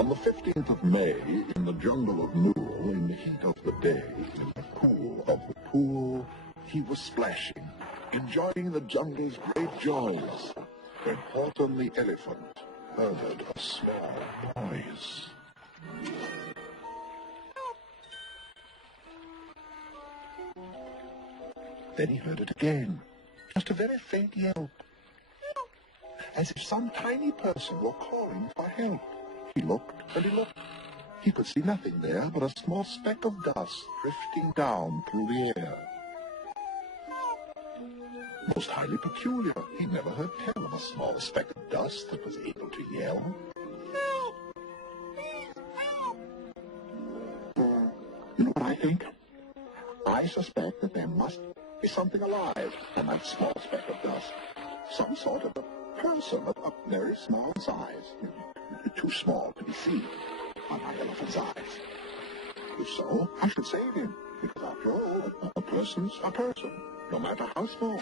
On the 15th of May, in the jungle of Newell, in the heat of the day, in the cool of the pool, he was splashing, enjoying the jungle's great joys, when Horton the elephant heard a small noise. Then he heard it again, just a very faint yelp, as if some tiny person were calling for help. He looked and he looked. He could see nothing there but a small speck of dust drifting down through the air. Most highly peculiar. He'd never heard tell of a small speck of dust that was able to yell. You know what I think? I suspect that there must be something alive in that small speck of dust. Some sort of a person of a very small size. Too small to be seen by my elephant's eyes. If so, I should save him, because after all, a person's a person, no matter how small.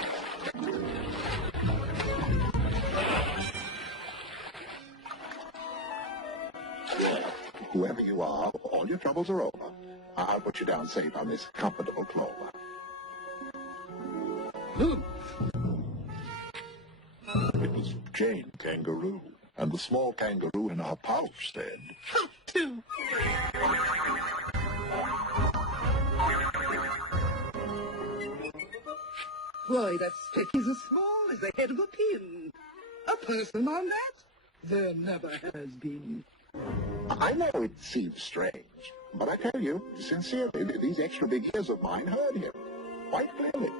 Well, whoever you are, all your troubles are over. I'll put you down safe on this comfortable clover. It was Jane Kangaroo, and the small kangaroo in her pouch said, "Achoo!" Why, that speck is as small as the head of a pin. A person on that? There never has been. I know it seems strange, but I tell you, sincerely, these extra big ears of mine heard him quite clearly.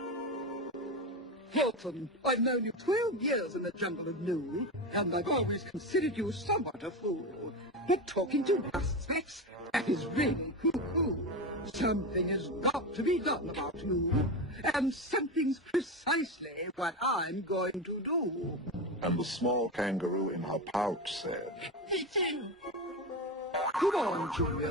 Horton, I've known you 12 years in the jungle of Newell, and I've always considered you somewhat a fool. But talking to dust specks, that is really hoo-hoo. Something has got to be done about you, and something's precisely what I'm going to do. And the small kangaroo in her pouch said, Come on, Junior.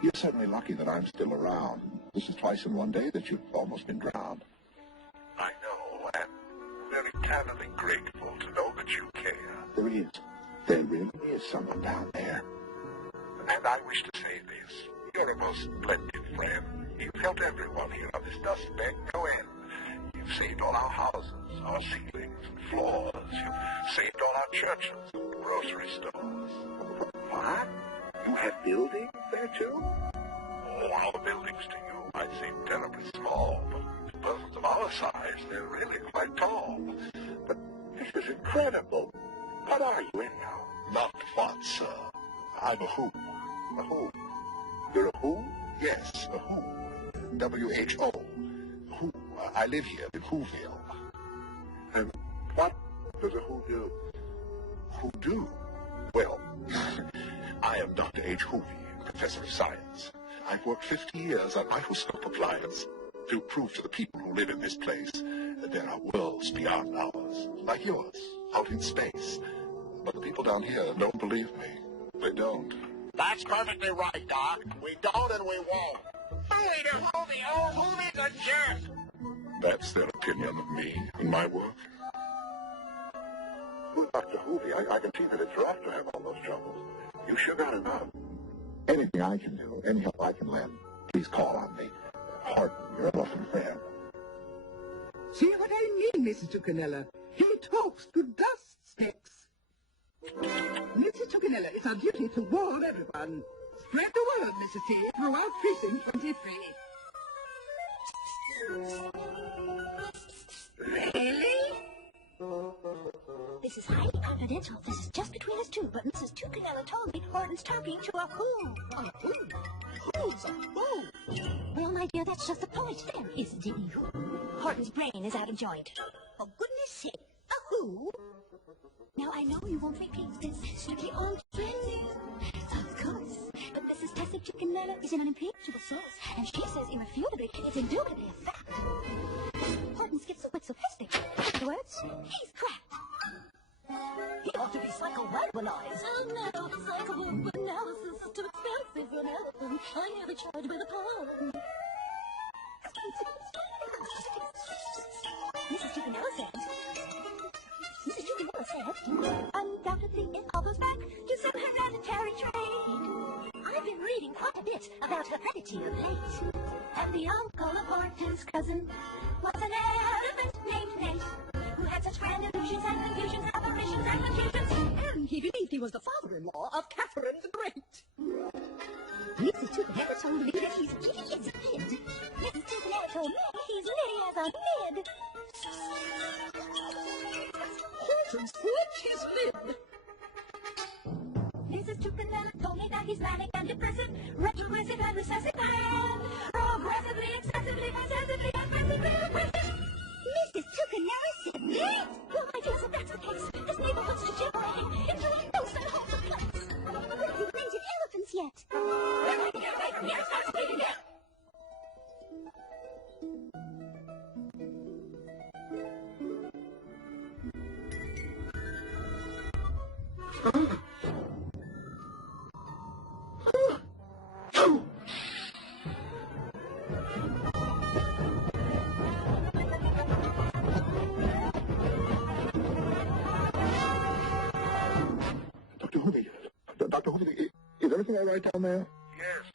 You're certainly lucky that I'm still around. This is twice in one day that you've almost been drowned. I know, and very candidly grateful to know that you care. There really is someone down there. And I wish to say this. You're a most splendid friend. You've helped everyone here on this dust speck go in. You've saved all our houses, our ceilings and floors. You've saved all our churches and grocery stores. What? You have buildings there, too? Oh, all the buildings to you might seem terribly small, but to persons of our size, they're really quite tall. But this is incredible. What are you, anyhow? Not what, sir. I'm a who. A who. You're a who? Yes, a who. W-H-O. Who. I live here in Whoville. And what does a who do? Who do? Well, I am Dr. H. Hoovey, Professor of Science. I've worked 50 years on microscope appliance to prove to the people who live in this place that there are worlds beyond ours, like yours, out in space. But the people down here don't believe me. They don't. That's perfectly right, Doc. We don't and we won't. Hey, Hoovey, oh, Hoovey's a jerk. That's their opinion of me and my work. Well, Dr. Hoovey, I can see that it's rough to have all those troubles. You sure got enough. Anything I can do, any help I can lend, please call on me. Horton, you're a lovely friend. See what I mean, Mrs. Tucanella? He talks to dust specks. Mrs. Tucanella, it's our duty to warn everyone. Spread the word, Mrs. T, throughout Precinct 23. Really? This is highly confidential. This is just between us two, but Mrs. Tucanella told me Horton's talking to a who. A who? Who's a who? Well, my dear, that's just the point. There isn't any who. Horton's brain is out of joint. For goodness sake, a who? Now, I know you won't repeat this strictly old friendly. Of course. But Mrs. Tessa Tucanella is an unimpeachable source, and she says irrefutably it's indubitably a fact. Horton skips a bit sophistic. In other words, he's cracked. He ought to be psychoanalyzed. Oh no, the psychoanalysis is too expensive for Helen. I never charge by the pound. left. Undoubtedly, it all goes back to some hereditary trait. I've been reading quite a bit about heredity of late. And the uncle of Horton's cousin was an elephant named Nate, who had such grand illusions and confusions, apparitions and confusions. And he believed he was the father-in-law of Catherine the Great. Mrs. Tucanella told me that he's giddy as a kid. Mrs. Tucanella told me he's litty as a mid. Horton flipped his lid. Mrs. Tucanella told me that he's manic and depressive, retrogressive and recessive, and progressively, excessively, possessively, aggressively aggressive. Mrs. Tucanella said that? Well, I guess if that's the case, this neighborhood's degenerating into a nuisance house of place. What have you mentioned elephants yet? Dr. Hoovy, is everything all right down there? Yes,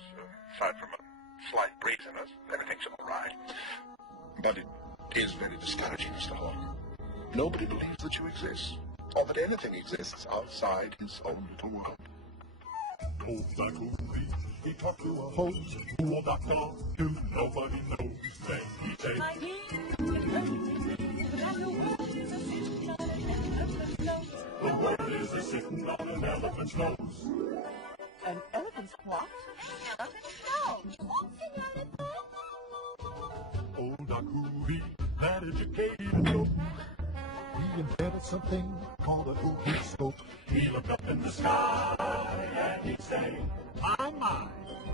aside from a slight breeziness, everything's all right. But it is very discouraging, Mr. Horton. Nobody believes that you exist, or that anything exists outside his own little world. Dr. Hoovy, he talked to a host who will not talk to nobody knows. Then he said, My dear, the world is a sitting on an elephant's nose. An elephant's what? old Dr. Hoovy, that educated dope. He invented something called a Hoovy-scope. He looked up in the sky and he'd say, my,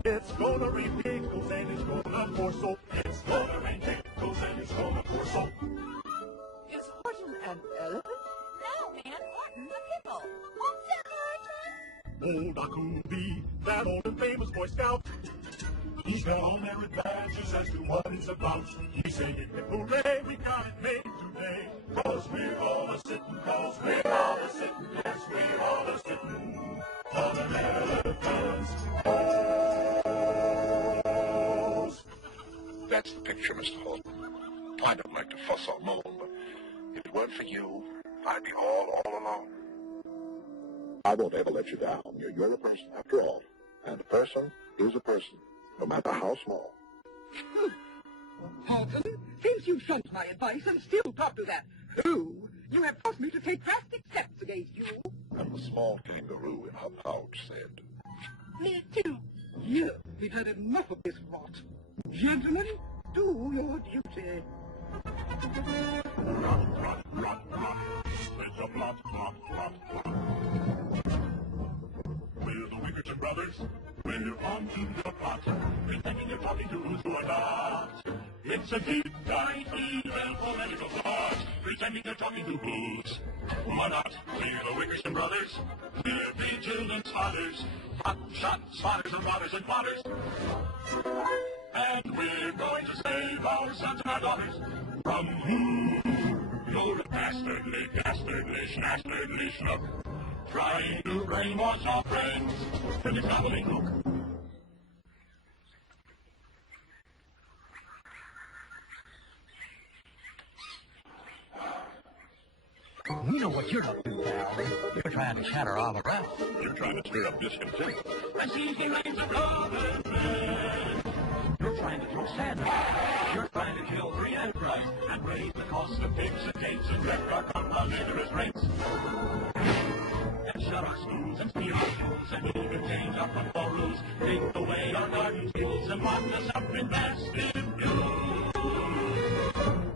it's gonna rain pickles and it's gonna pour soap. It's gonna rain pickles and it's gonna pour soap. Is Horton an elephant? No, man, Horton's a pickle. What's it, Horton? Old Dr. Hoovy, that old and famous Boy Scout. He's got all merit badges as to what it's about. He's saying, hooray, we got it made today. Cause we're all a-sitting, yes, we're all a-sitting on an elephant's nose. That's the picture, Mr. Horton. I don't like to fuss or moan, but if it weren't for you, I'd be all alone. I won't ever let you down. You're a person after all, and a person is a person, no matter how small. Horton, since you've shunned my advice and still talk to that who, you have forced me to take drastic steps against you. And the small kangaroo in her pouch said, Me too. Here, we've had enough of this rot. Gentlemen, do your duty. Rot, it's a blot. We're the Wickerton brothers. We're on to your plot. Pretending you're talking to who's who are not. It's a deep dive evil political plot. Pretending you're talking to who's who are not. We're the Wickerton brothers. We're vigilant spotters. Hot shot spotters and rotters and plotters. And we're going to save our sons and our daughters from who? You're a dastardly, snastardly schnook. Trying to brainwash our friends with a gobbledygook. We know what you're up to, pal. You're trying to shatter all the rest. You're trying to stir up discontent. And she's the reins of government. You're trying to throw sand. You're trying to kill free enterprise and raise the cost of pigs and cakes and wreck our communist rates. And shut our schools and steal our schools and even change our football rules. Take away our garden tools and lock us up in vestibules.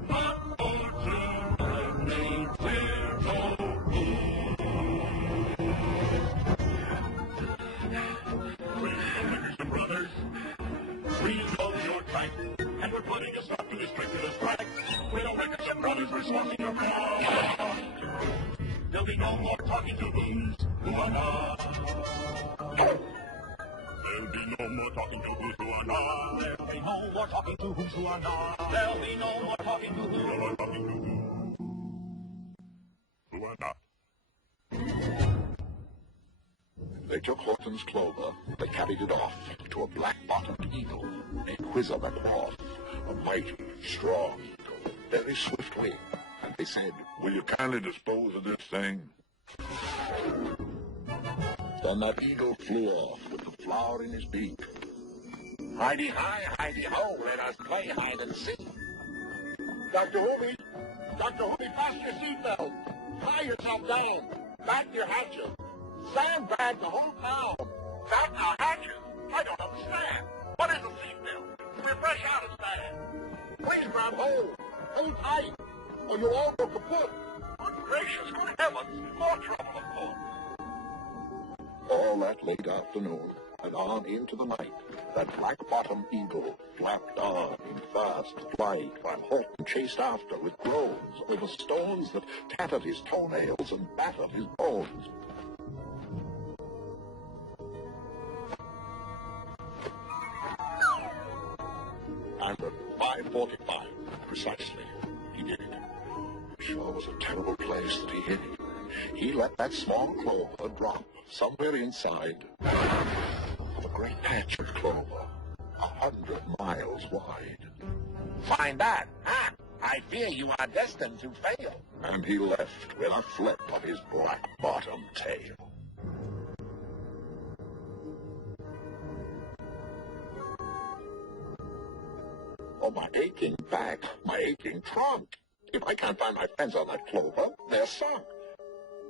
But fortunately, we're no fools. We're the Wickerton brothers. We know your type, and we're putting a stop to this ridiculous strike. We're the Wickerton brothers, we're swamping your crowd. There'll be no more talking to who's who are not. There'll be no more talking to who's who are not. There'll be no more talking to who's who are not. There'll be no more talking to who. No more talking to who are not. They took Horton's clover, they carried it off to a black-bottomed eagle, a quiz-of-a-cloth, a mighty, strong eagle, very swift wing. And they said, "Will you kindly dispose of this thing?" Then that eagle flew off with the flower in his beak. Hidey-hi, hidey-ho, let us play hide and seek. Dr. Hoovy, fasten your seatbelt. Tie yourself down. Back your hatches. Sandbag the whole town. Back our hatches? I don't understand. What is a seatbelt? We're fresh out of stand. Please grab hold. Hold tight, or you'll all go kaput. Good gracious, good heavens, more trouble afoot. All that late afternoon, and on into the night, that black-bottomed eagle flapped on in fast flight, while Horton chased after with groans over stones that tattered his toenails and battered his bones. And at 5:45, precisely, he did it. Sure was a terrible place that he hit it. He let that small clover drop somewhere inside of a great patch of clover, 100 miles wide. Find that, huh? I fear you are destined to fail. And he left with a flip of his black-bottomed tail. Oh, my aching back, my aching trunk. If I can't find my friends on that clover, they're sunk.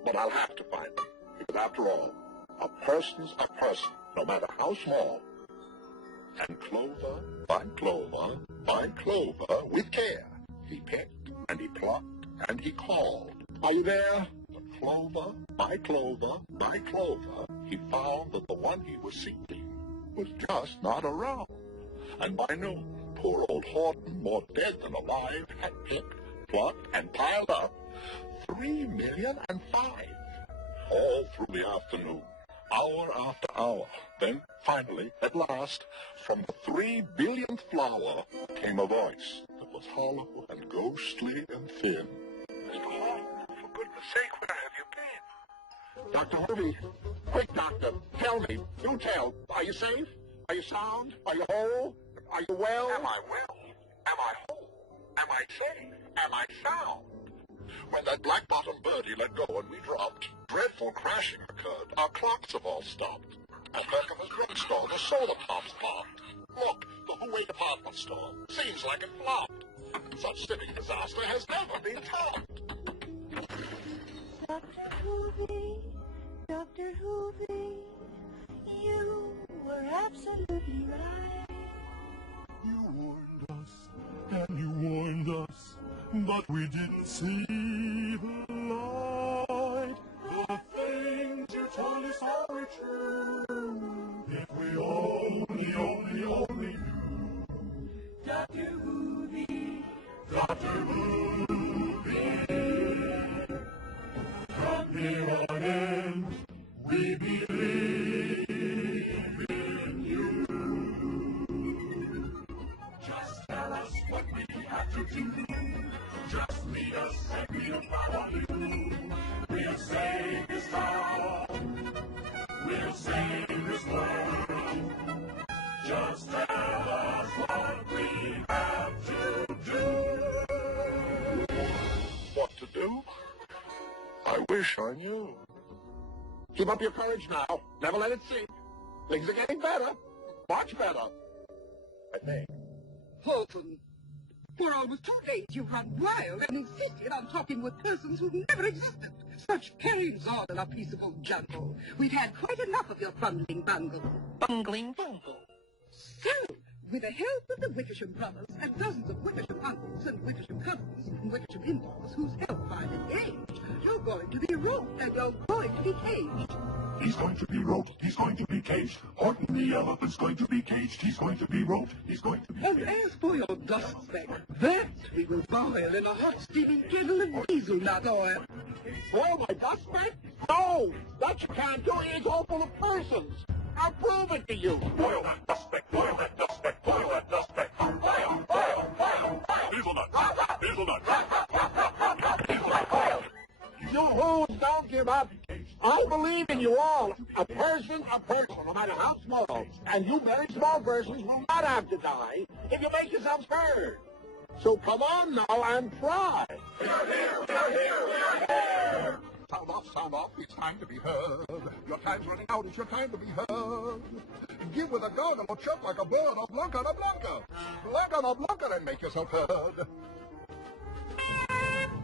But I'll have to find them, because after all, a person's a person, no matter how small. And clover by clover by clover, with care, he picked and he plucked and he called. Are you there? But clover by clover by clover, he found that the one he was seeking was just not around. And by noon, poor old Horton, more dead than alive, had picked, plucked, and piled up 3,000,005, all through the afternoon, hour after hour. Then, finally, at last, from the 3 billionth flower came a voice that was hollow and ghostly and thin. Mr. Horton, for goodness sake, where have you been? Dr. Hoovy, quick, doctor, tell me, do tell. Are you safe? Are you sound? Are you whole? Are you well? Am I well? Am I whole? Am I safe? Am I sound? When that black-bottomed birdie let go and we dropped, dreadful crashing occurred. Our clocks have all stopped. At Herkimer's drugstore, the soda pops popped. Look, the Huawei department store seems like it flopped. Such civic disaster has never been topped. Dr. Hoovy, you were absolutely right. You warned us, and you warned us, but we didn't see the light. The things you told us are true. If we only knew. Dr. Hoovy, Dr. Hoovy, from here on in, we believe in you. Just tell us what we have to do. Just lead us and we'll follow you. We'll save this town. We'll save this world. Just tell us what we have to do. What to do? I wish I knew. Keep up your courage now. Never let it sink. Things are getting better. Much better. I think. Horton, for almost 2 days you've run wild and insisted on talking with persons who've never existed. Such carryings on in a peaceable jungle. We've had quite enough of your bungling bungle. Bungling bungle. So, with the help of the Wickersham brothers and dozens of Wickersham uncles and Wickersham cousins and Wickersham in-laws whose help I'm engaged, you're going to be roped and you're going to be caged. He's going to be roped. He's going to be caged. Horton the elephant's going to be caged. He's going to be roped. He's going to be And caged. as for your dust speck, that we will boil in a hot steaming kettle of diesel nut oil. Boil my dust speck? No! That you can't do. It's all full of persons. I'll prove it to you. Boil that dust speck. Boil that dust speck. Boil that dust speck. Boil. Hazelnut. Hazelnut. Hazelnut. You who's don't give up. Caged. I believe in you all. A person, no matter how small. And you very small persons will not have to die if you make yourselves heard. So come on now and try. Sound off, it's time to be heard. Your time's running out, it's your time to be heard. Give with a gargle or chirp like a bird, or blunker, and make yourself heard.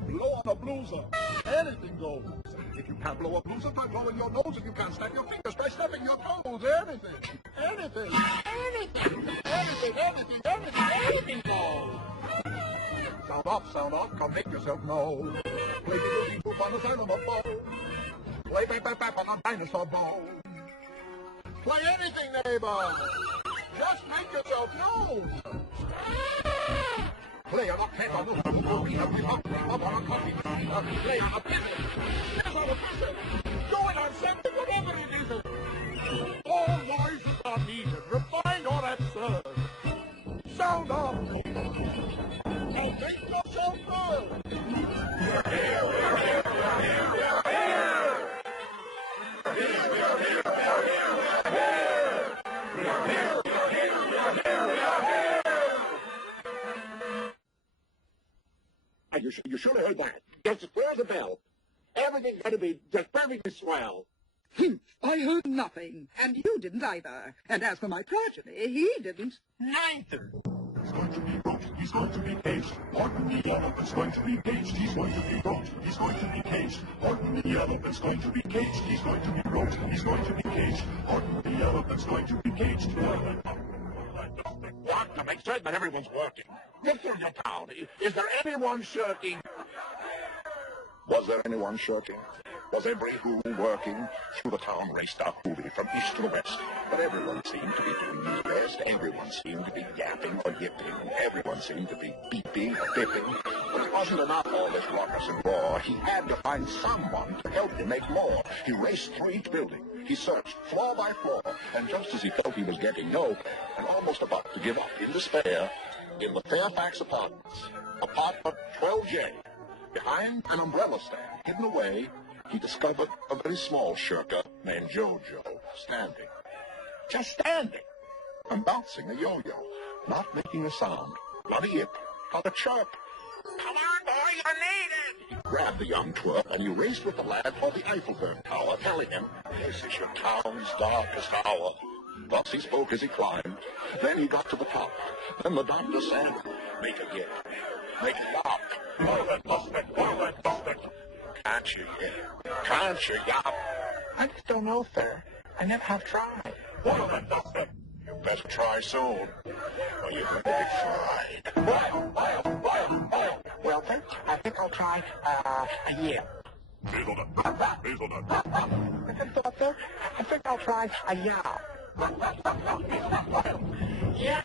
Blow on a blueser, anything goes. If you can't blow a blueser, try blowing your nose. If you can't snap your fingers, try snapping your toes. Anything goes. Sound off, come make yourself know. Play the poop on the side of a bow. Play bap on a dinosaur bone. Play anything, neighbor. Just make yourself known. Play on a pen on the hook, up on a coffee machine, play on a pivot, yes, on a pivot, going on something, whatever it is. All noises are needed, refined or absurd. Sound off. Now make yourself good. We're here. You should have heard that. Just as clear as a bell. Everything's going to be just perfectly swell. I heard nothing, and you didn't either. And as for my progeny, he didn't. Neither. He's going to be roached. He's going to be caged. Martin the elephant's going to be caged. He's going to be roached. He's going to be caged. Martin the elephant's going to be caged. He's going to be roached. He's going to be caged. Martin the elephant's going to be caged. What? To make certain that everyone's working. Look through your town. Is there anyone shirking? Was there anyone shirking? Was every who working? Through the town raced a hoolie from east to west. But everyone seemed to be doing his best. Everyone seemed to be yapping or yipping. Everyone seemed to be beeping or bipping. But it wasn't enough, all this ruckus and roar. He had to find someone to help him make more. He raced through each building. He searched floor by floor. And just as he felt he was getting no, and almost about to give up in despair, in the Fairfax Apartments, apartment 12J, behind an umbrella stand, hidden away, he discovered a very small shirker named Jojo, standing. Just standing. And bouncing a yo-yo, not making a sound, not a yip, not a chirp. Come on, boy, you're needed. He grabbed the young twerp and he raced with the lad toward the Eiffelberg Tower, telling him, "This is your town's darkest hour." Thus he spoke as he climbed. Then he got to the top. Then the doctor said, "Make a yip. Make it stop. Boil that suspect. Can't you yip? Can't you yap?" "I just don't know, sir. I never have tried." Boil that suspect. "You better try soon, or you're going to be fried." Boil. "Well, then, I think I'll try a yip." Hazelnut. Second thought, sir, I think I'll try a yow. Yeah.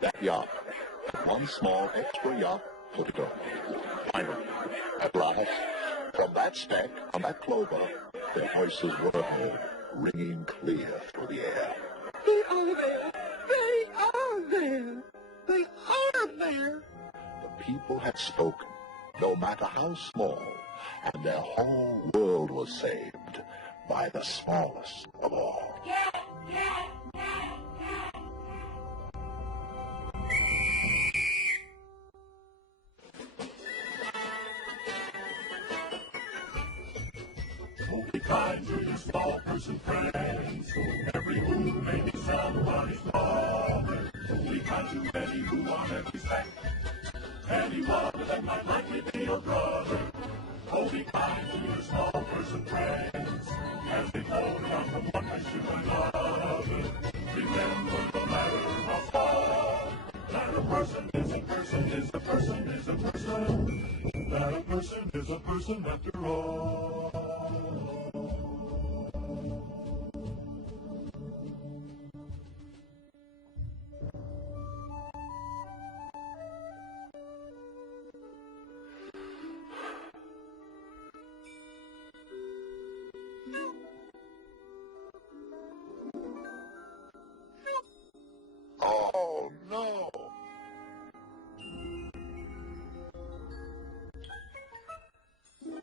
That yacht, one small extra yacht, put it on. Finally, at last, from that speck on that clover, their voices were heard, ringing clear through the air. They are there. They are there. They are there. The people had spoken, no matter how small, and their whole world was saved by the smallest of all. Be kind to your small person friends, so every move may be somebody's father. Be kind to any who on every stack, anyone that might likely be your brother. Oh, be kind to your small person friends, as they fall down from one place to another. Remember, no matter how small, that a person is a person is a person is a person, that a person is a person after all.